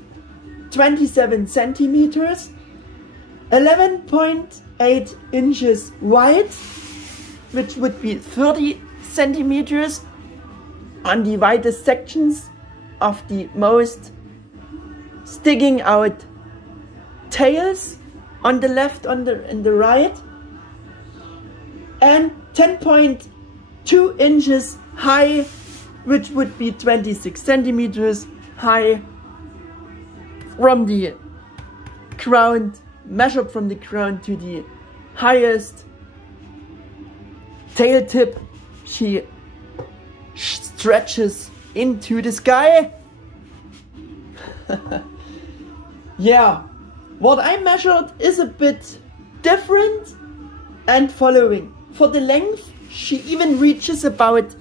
27 centimeters, 11.8 inches wide, which would be 30 centimeters on the widest sections of the most sticking out tails on the left and the right, and 10.2 inches high, which would be 26 centimeters high from the crown, measured from the crown to the highest tail tip. She stretches into the sky. Yeah, what I measured is a bit different and following. For the length, she even reaches about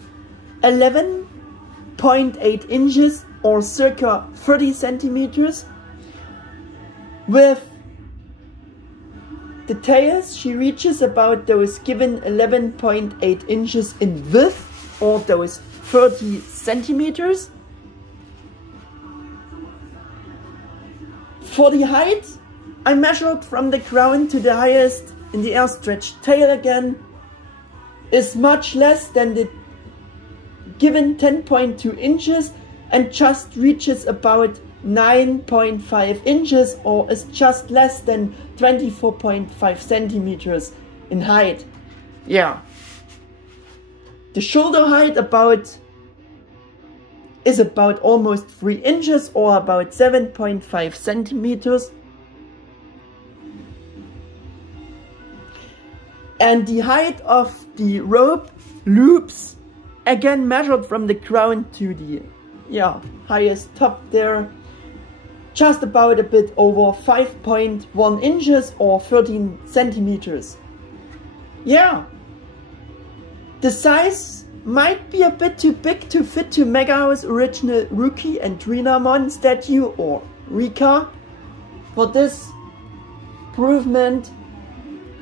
11.8 inches or circa 30 centimeters. With the tails, she reaches about those given 11.8 inches in width or those 30 centimeters. For the height, I measured from the crown to the highest in the air stretched tail again, is much less than the given 10.2 inches and just reaches about 9.5 inches or is just less than 24.5 centimeters in height. Yeah. The shoulder height is about almost 3 inches or about 7.5 centimeters. And the height of the rope loops, again measured from the crown to the highest top there, just about a bit over 5.1 inches or 13 centimeters. Yeah, the size might be a bit too big to fit to MegaHouse original Ruki and Renamon statue or Rika. For this improvement,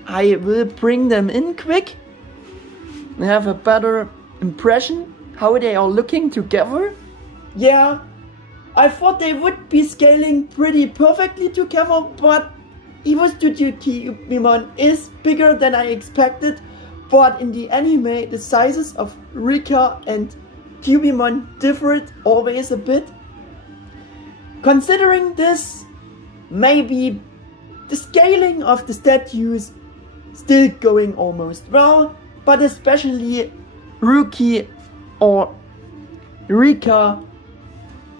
I will bring them in quick and have a better impression how they are looking together. Yeah, I thought they would be scaling pretty perfectly together, but Evo Studio Kyubimon is bigger than I expected. But in the anime, the sizes of Rika and Kyubimon differed always a bit. Considering this, maybe the scaling of the statues still going almost well, but especially Ruki or Rika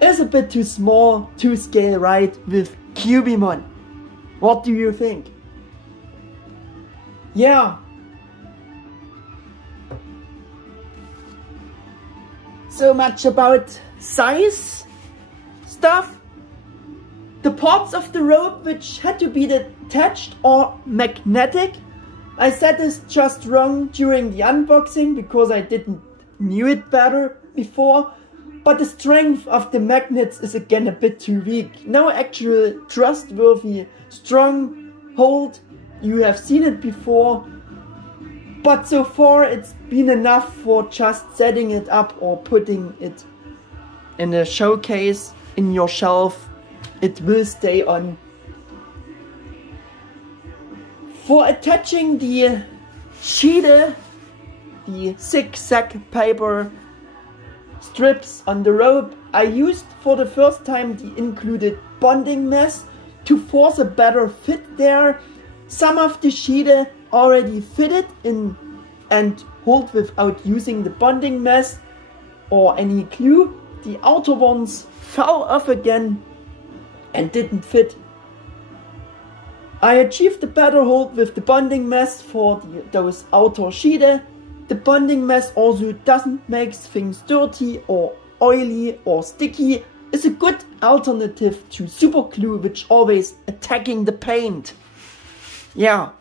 is a bit too small to scale right with Kyubimon. What do you think? Yeah. So much about size stuff. The parts of the rope which had to be detached or magnetic I said this just wrong during the unboxing because I didn't knew it better before, but the strength of the magnets is again a bit too weak. No actual trustworthy strong hold. You have seen it before, but so far it's been enough for just setting it up or putting it in a showcase in your shelf. It will stay on. For attaching the sheet, the zigzag paper strips on the rope, I used for the first time the included bonding mesh to force a better fit there. Some of the sheet already fitted in and hold without using the bonding mesh or any glue. The outer ones fell off again and didn't fit. I achieved a better hold with the bonding mesh for those outer sheet. The bonding mesh also doesn't make things dirty or oily or sticky. It's a good alternative to super glue, which always attacking the paint. Yeah,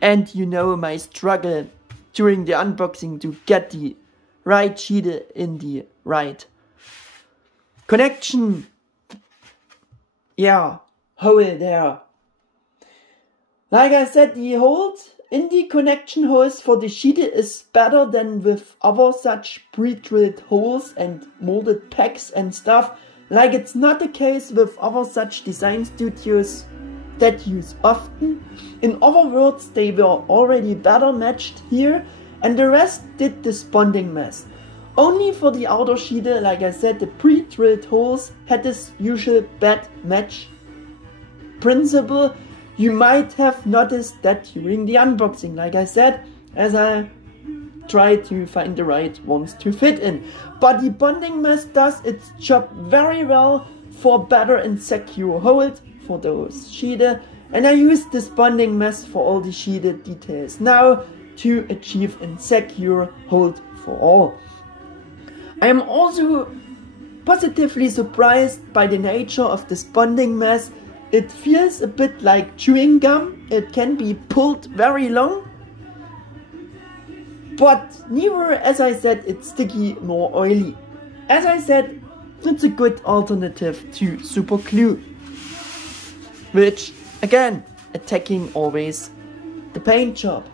and you know my struggle during the unboxing to get the right sheet in the right connection. Yeah, hole there. Like I said, the hold in the connection holes for the sheet is better than with other such pre-drilled holes and molded packs and stuff. Like it's not the case with other such design studios that use often. In other words, they were already better matched here, and the rest did this bonding mesh. Only for the outer sheet, like I said, the pre-drilled holes had this usual bad match principle. You might have noticed that during the unboxing, like I said, as I try to find the right ones to fit in. But the bonding mesh does its job very well for better and secure hold for those sheet, and I use this bonding mesh for all the sheet details now to achieve a secure hold for all. I am also positively surprised by the nature of this bonding mesh. It feels a bit like chewing gum. It can be pulled very long, but neither, as I said, it's sticky nor oily. As I said, it's a good alternative to super glue, which again, attacking always the paint job.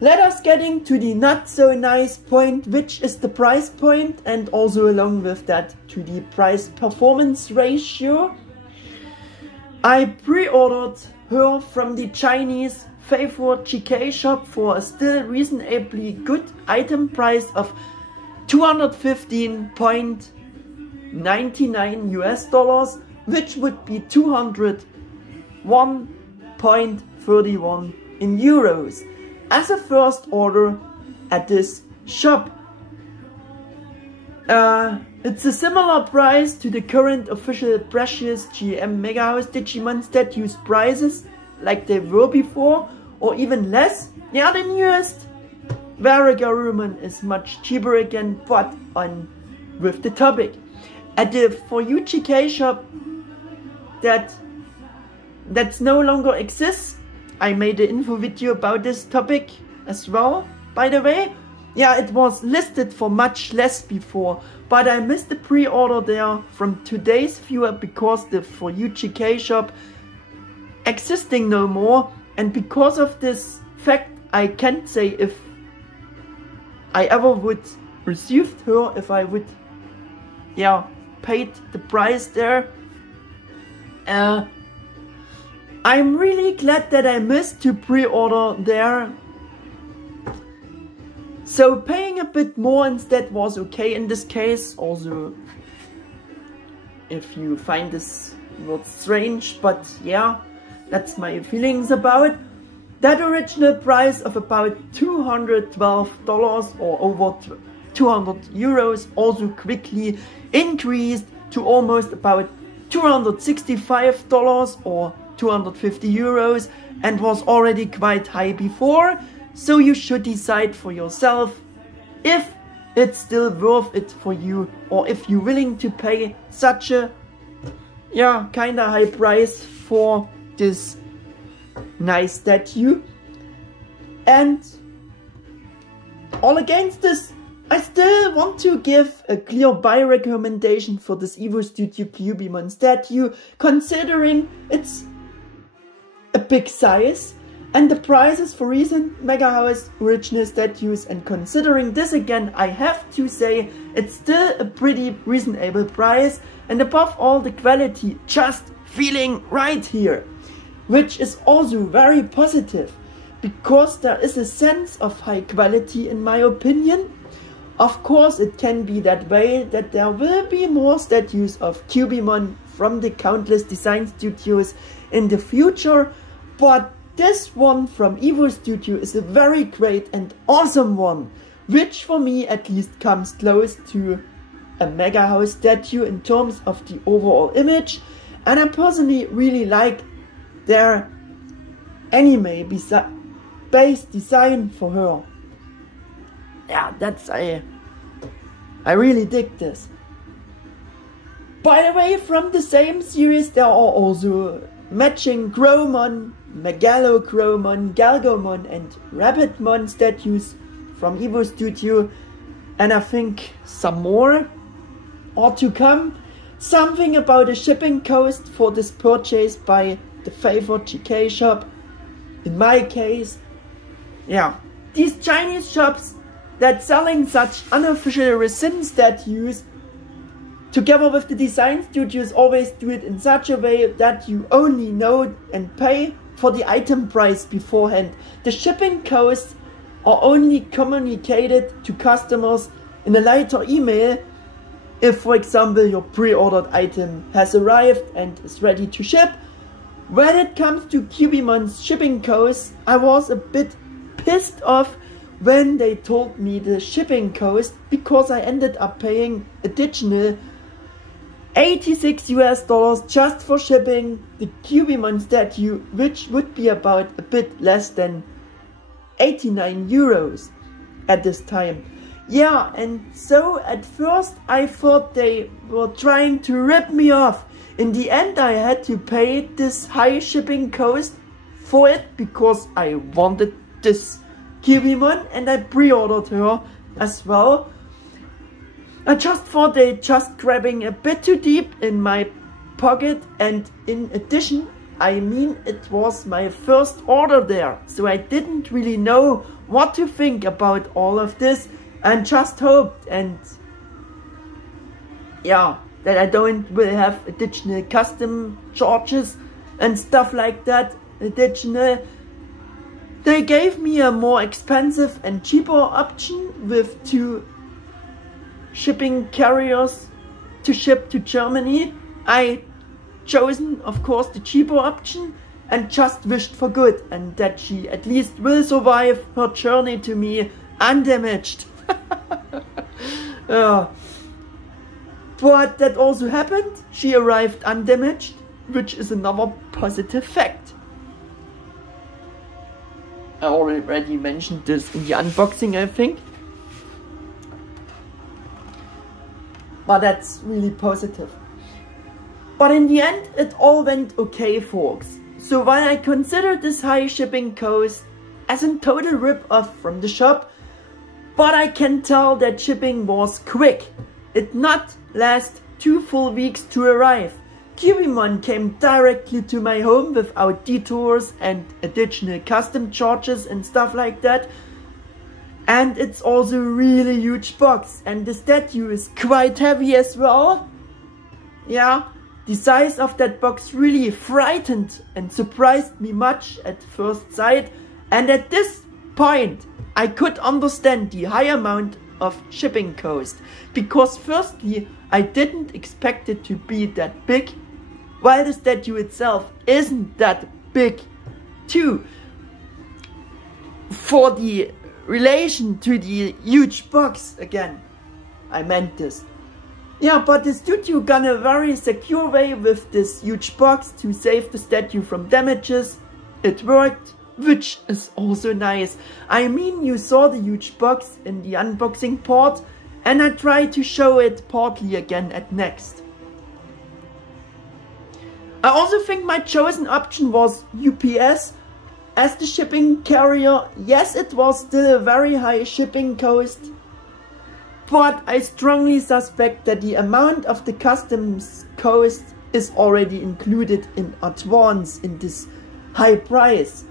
Let us getting to the not so nice point, which is the price point, and also along with that to the price performance ratio. I pre-ordered her from the Chinese favorite GK shop for a still reasonably good item price of $215.99 US, which would be 201.31 in euros. As a first order at this shop. It's a similar price to the current official precious GM MegaHouse Digimon statues prices, like they were before, or even less. Yeah, the newest Kyubimon is much cheaper again, but on with the topic. At the For You GK shop that's no longer exists. I made an info video about this topic as well, by the way. Yeah, it was listed for much less before, but I missed the pre-order there from today's viewer because the For You GK shop existing no more, and because of this fact I can't say if I ever would received her, if I would paid the price there. I'm really glad that I missed to pre-order there. So paying a bit more instead was okay in this case. Also, if you find this word strange, but yeah, that's my feelings about it. That original price of about $212 or over 200 euros also quickly increased to almost about $265 or 250 euros, and was already quite high before, so you should decide for yourself if it's still worth it for you, or if you're willing to pay such a kinda high price for this nice statue. And all against this, I still want to give a clear buy recommendation for this Evo Studio Kyubimon statue, considering it's a big size and the prices for recent MegaHouse original statues, and considering this again, I have to say it's still a pretty reasonable price, and above all the quality just feeling right here, which is also very positive, because there is a sense of high quality in my opinion. Of course it can be that way that there will be more statues of Kyubimon from the countless design studios in the future, but this one from Evo Studio is a very great and awesome one, which for me at least comes close to a MegaHouse statue in terms of the overall image, and I personally really like their anime-based design for her. Yeah, I really dig this. By the way, from the same series there are also matching Gromon, Megalochromon, Galgomon and Rabbitmon statues from Evo Studio, and I think some more are to come. Something about a shipping cost for this purchase by the favorite GK shop. In my case, yeah, these Chinese shops that selling such unofficial Resin statues together with the design studios always do it in such a way that you only know and pay for the item price beforehand. The shipping costs are only communicated to customers in a later email if, for example, your pre-ordered item has arrived and is ready to ship. When it comes to Kyubimon's shipping costs, I was a bit pissed off when they told me the shipping cost, because I ended up paying additional $86 US just for shipping the Kyubimon statue, which would be about a bit less than 89 euros at this time. Yeah, and so at first I thought they were trying to rip me off. In the end I had to pay this high shipping cost for it because I wanted this Kyubimon and I pre-ordered her as well. I just thought they just grabbing a bit too deep in my pocket, and in addition, I mean, it was my first order there, so I didn't really know what to think about all of this, and just hoped and yeah, that I don't will have additional custom charges and stuff like that. Additional, they gave me a more expensive and cheaper option with 2 shipping carriers to ship to Germany. I chosen, of course, the cheaper option and just wished for good and that she at least will survive her journey to me undamaged. But that also happened. She arrived undamaged, which is another positive fact. I already mentioned this in the unboxing, I think. But that's really positive. But in the end, it all went okay, folks. So while I consider this high shipping cost as a total rip-off from the shop, but I can tell that shipping was quick. It not last 2 full weeks to arrive. Kyubimon came directly to my home without detours and additional custom charges and stuff like that. And it's also a really huge box, and the statue is quite heavy as well. Yeah, the size of that box really frightened and surprised me much at first sight, and at this point I could understand the high amount of shipping cost, because firstly I didn't expect it to be that big, while the statue itself isn't that big too. For the relation to the huge box, again, I meant this. Yeah, but the studio got a very secure way with this huge box to save the statue from damages. It worked, which is also nice. I mean, you saw the huge box in the unboxing part, and I tried to show it partly again at next. I also think my chosen option was UPS, as the shipping carrier. Yes, it was still a very high shipping cost, but I strongly suspect that the amount of the customs cost is already included in advance in this high price.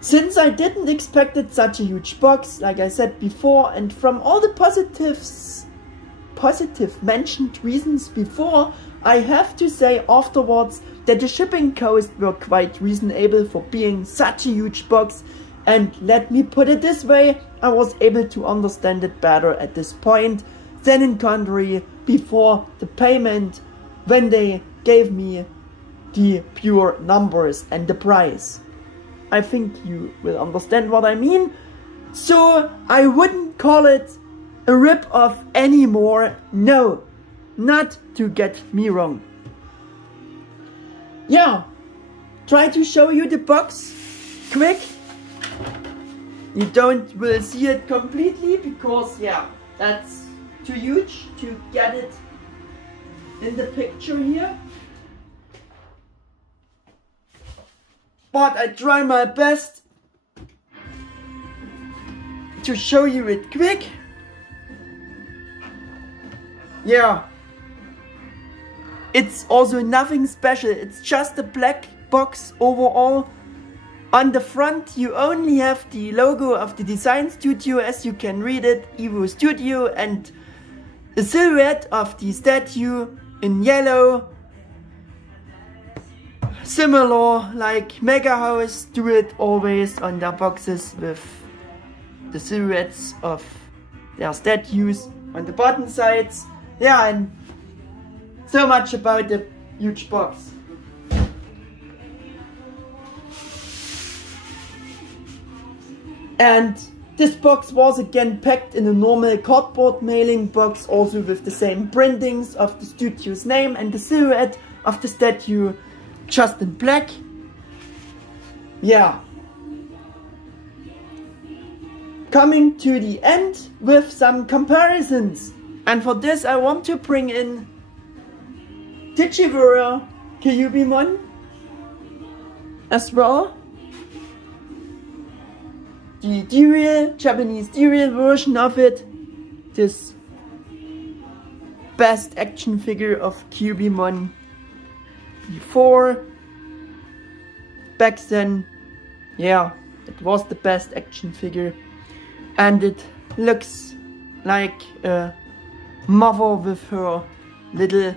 Since I didn't expect it such a huge box, like I said before, and from all the positive mentioned reasons before, I have to say afterwards that the shipping costs were quite reasonable for being such a huge box, and let me put it this way, I was able to understand it better at this point than in contrary before the payment, when they gave me the pure numbers and the price. I think you will understand what I mean. So I wouldn't call it a rip-off anymore. No, not to get me wrong. Yeah, try to show you the box quick. You will see it completely because, yeah, that's too huge to get it in the picture here. But I try my best to show you it quick. Yeah. It's also nothing special. It's just a black box overall. On the front you only have the logo of the design studio, as you can read it, Evo Studio, and the silhouette of the statue in yellow. Similar like MegaHouse do it always on their boxes, with the silhouettes of their statues on the bottom sides. Yeah, and so much about the huge box. And this box was again packed in a normal cardboard mailing box, also with the same printings of the studio's name and the silhouette of the statue, just in black. Yeah. Coming to the end with some comparisons. And for this I want to bring in Digimon Kyubimon as well. The Japanese serial version of it. This best action figure of Kyubimon before. Back then, yeah, it was the best action figure. And it looks like a mother with her little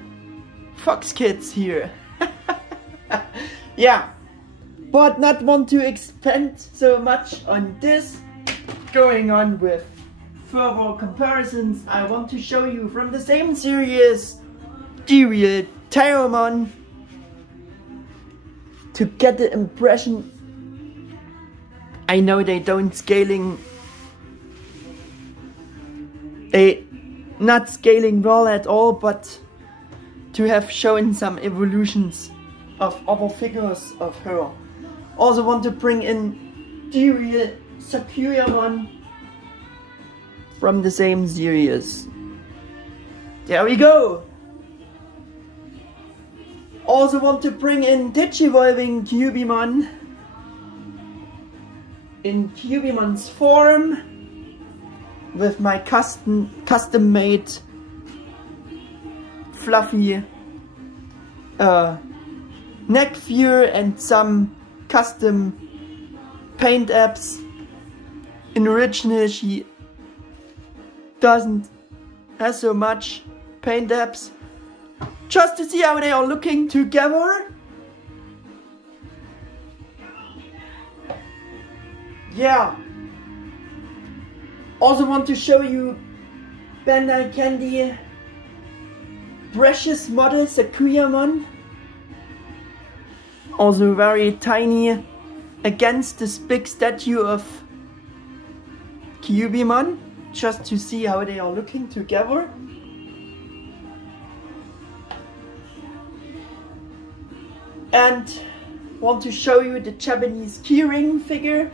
fox kids here. Yeah. But not want to expand so much on this. Going on with further comparisons, I want to show you from the same series the real Digimon, to get the impression. I know they don't not scaling well at all, but to have shown some evolutions of other figures of her. Also want to bring in the real Kyubimon from the same series. There we go. Also want to bring in Digivolving Kyubimon in Kyubimon's form with my custom made fluffy neck view and some custom paint apps. In original she doesn't have so much paint apps. Just to see how they are looking together. Yeah. Also want to show you Bandai Candy Precious Model Kyubimon. Also very tiny against this big statue of Kyubimon. Just to see how they are looking together. And want to show you the Japanese keyring figure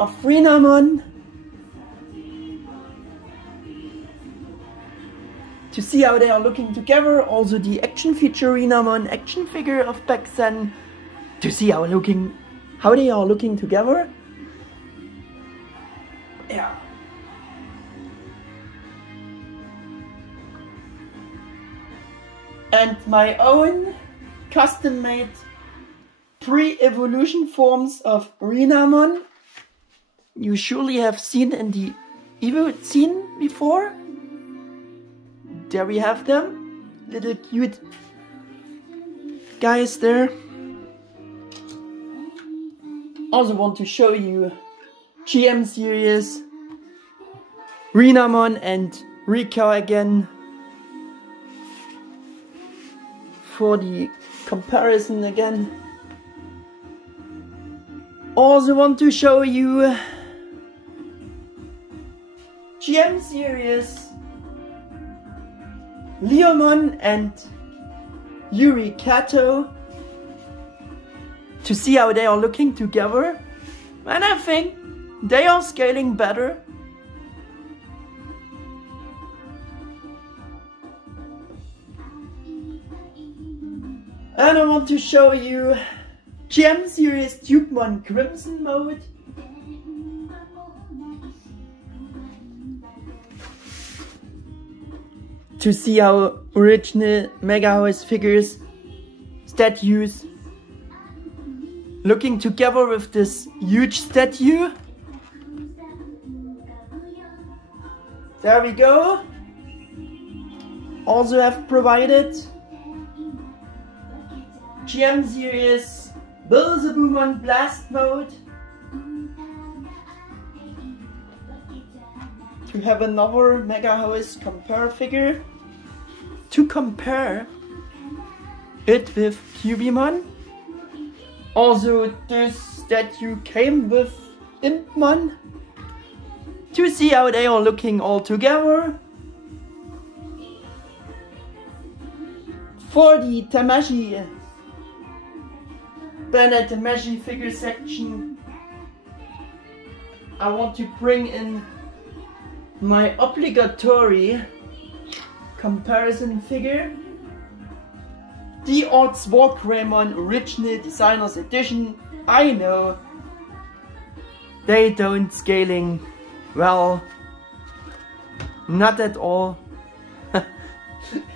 of Renamon, to see how they are looking together. Also the action feature Renamon action figure of back then, to see how looking how they are looking together. Yeah. And my own custom-made pre-evolution forms of Renamon. You surely have seen in the Evo scene before. There we have them, little cute guys there. Also want to show you G.E.M. series, Renamon and Ruki again, for the comparison again. Also want to show you G.E.M. series, Leomon and Yuri Kato, to see how they are looking together, and I think they are scaling better. And I want to show you G.E.M. series Digimon Crimson mode. To see how original MegaHouse figures, statues, looking together with this huge statue. There we go. Also have provided G.E.M. series Beelzebumon Blast mode. To have another MegaHouse compare figure. To compare it with Kyubimon. Also this statue came with Impmon. To see how they are looking all together. For the Tamashi Bandai Tamashi figure section, I want to bring in my obligatory comparison figure, the Odds Wargreymon Original Designers Edition. I know they don't scaling well, not at all.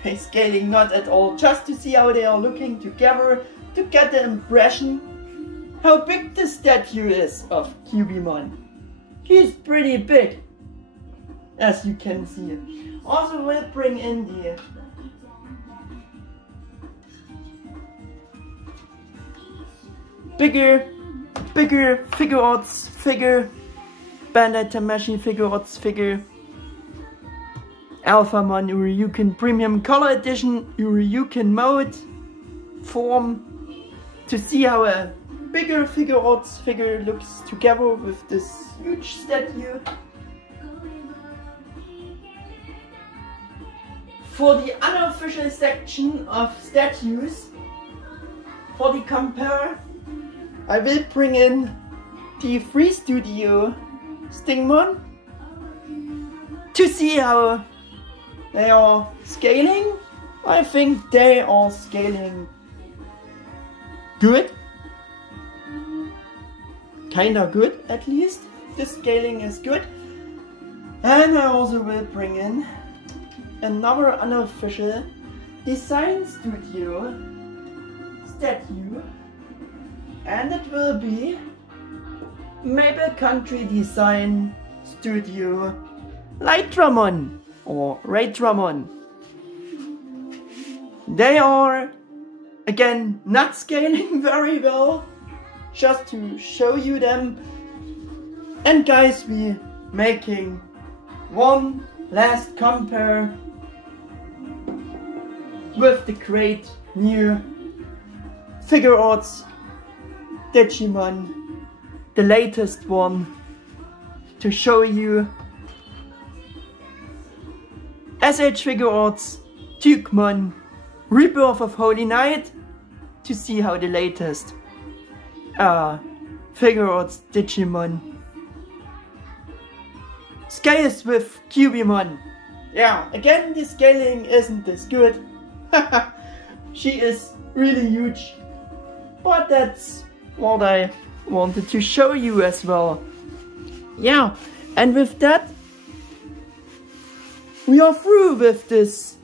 They scaling not at all, just to see how they are looking together, to get the impression how big the statue is of Kyubimon. He's pretty big, as you can see. Also will bring in the bigger figure arts figure, Bandai Tamashi figure arts figure, Alphamon Uryuken Premium Color Edition Uryuken mode form, to see how a bigger figure arts figure looks together with this huge statue. For the unofficial section of statues, for the compare, I will bring in the Free Studio Stingmon, to see how they are scaling. I think they are scaling good. Kinda good, at least. The scaling is good. And I also will bring in another unofficial design studio statue, and it will be Maple Country Design Studio Lightramon or Raydramon. They are again not scaling very well, just to show you them. And guys, we making one last compare with the great new figure arts Digimon, the latest one, to show you SH Figure Arts Digimon Rebirth of Holy Knight, to see how the latest figure arts Digimon scales with Kyubimon. Yeah, again the scaling isn't this good. She is really huge, but that's what I wanted to show you as well. Yeah, and with that, we are through with this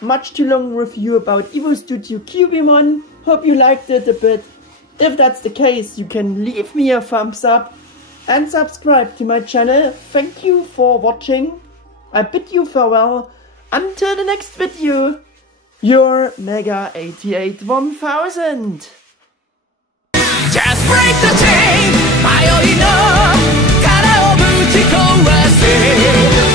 much too long review about Evo Studio Kyubimon. Hope you liked it a bit. If that's the case, you can leave me a thumbs up and subscribe to my channel. Thank you for watching. I bid you farewell. Until the next video, your Mega881000. Just break the chain, 迷いの殻をぶち壊せ